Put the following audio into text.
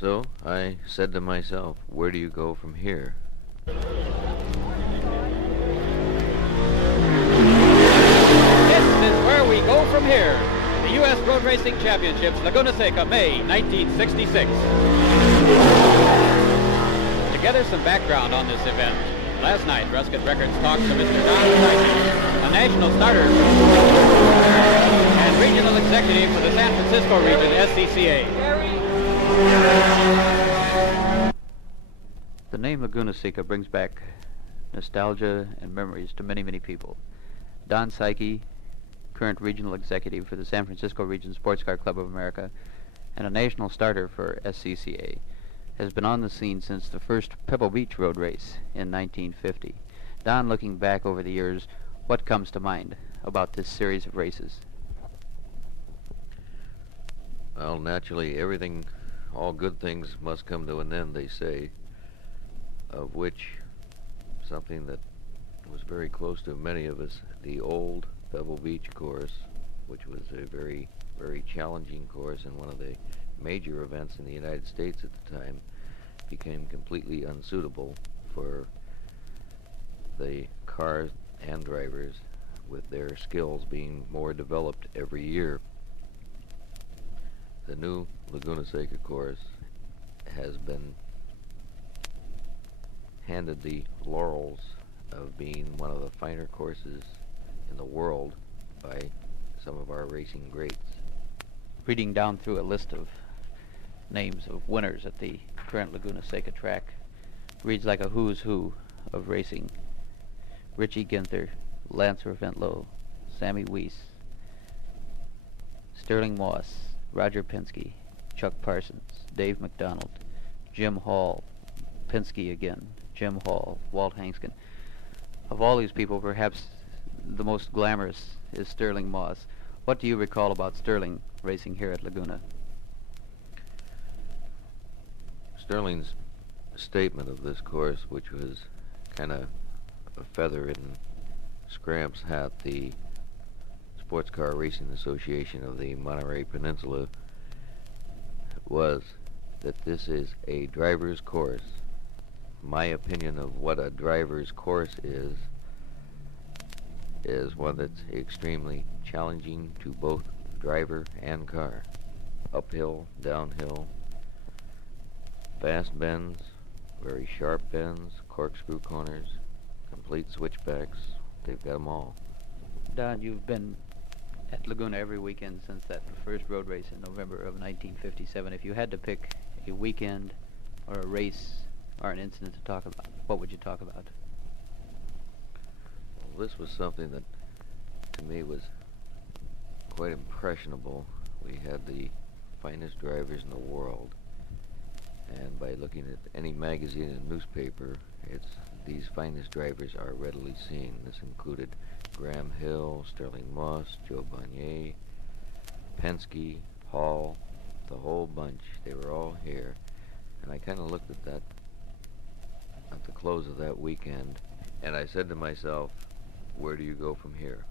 So I said to myself, where do you go from here? This is where we go from here. The U.S. Road Racing Championships, Laguna Seca, May 1966. To gather some background on this event, last night Russkit Records talked to Mr. Don Seike, a national starter and regional executive for the San Francisco region, SCCA. The name Laguna Seca brings back nostalgia and memories to many, many people. Don Seike, current regional executive for the San Francisco Region Sports Car Club of America and a national starter for SCCA, has been on the scene since the first Pebble Beach road race in 1950. Don, looking back over the years, what comes to mind about this series of races? Well, naturally, everything, all good things must come to an end, they say, of which something that was very close to many of us, the old Pebble Beach course, which was a very, very challenging course and one of the major events in the United States at the time, became completely unsuitable for the cars and drivers, with their skills being more developed every year. The new Laguna Seca course has been handed the laurels of being one of the finer courses in the world by some of our racing greats. Reading down through a list of names of winners at the current Laguna Seca track reads like a who's who of racing. Richie Ginther, Lance Raventlow, Sammy Weiss, Sterling Moss, Roger Penske, Chuck Parsons, Dave McDonald, Jim Hall, Penske again, Jim Hall, Walt Hangsken. Of all these people, perhaps the most glamorous is Sterling Moss. What do you recall about Sterling racing here at Laguna? Sterling's statement of this course, which was kind of a feather in Scramp's hat, the Sports Car Racing Association of the Monterey Peninsula, was that this is a driver's course. My opinion of what a driver's course is one that's extremely challenging to both driver and car. Uphill, downhill, fast bends, very sharp bends, corkscrew corners, complete switchbacks. They've got them all. Don, you've been at Laguna every weekend since that first road race in November of 1957. If you had to pick a weekend or a race or an incident to talk about, what would you talk about? Well, this was something that to me was quite impressionable. We had the finest drivers in the world, and by looking at any magazine and newspaper, these finest drivers are readily seen. This included Graham Hill, Sterling Moss, Joe Bonnier, Penske, Hall, the whole bunch. They were all here, and I kind of looked at that at the close of that weekend, and I said to myself, where do you go from here?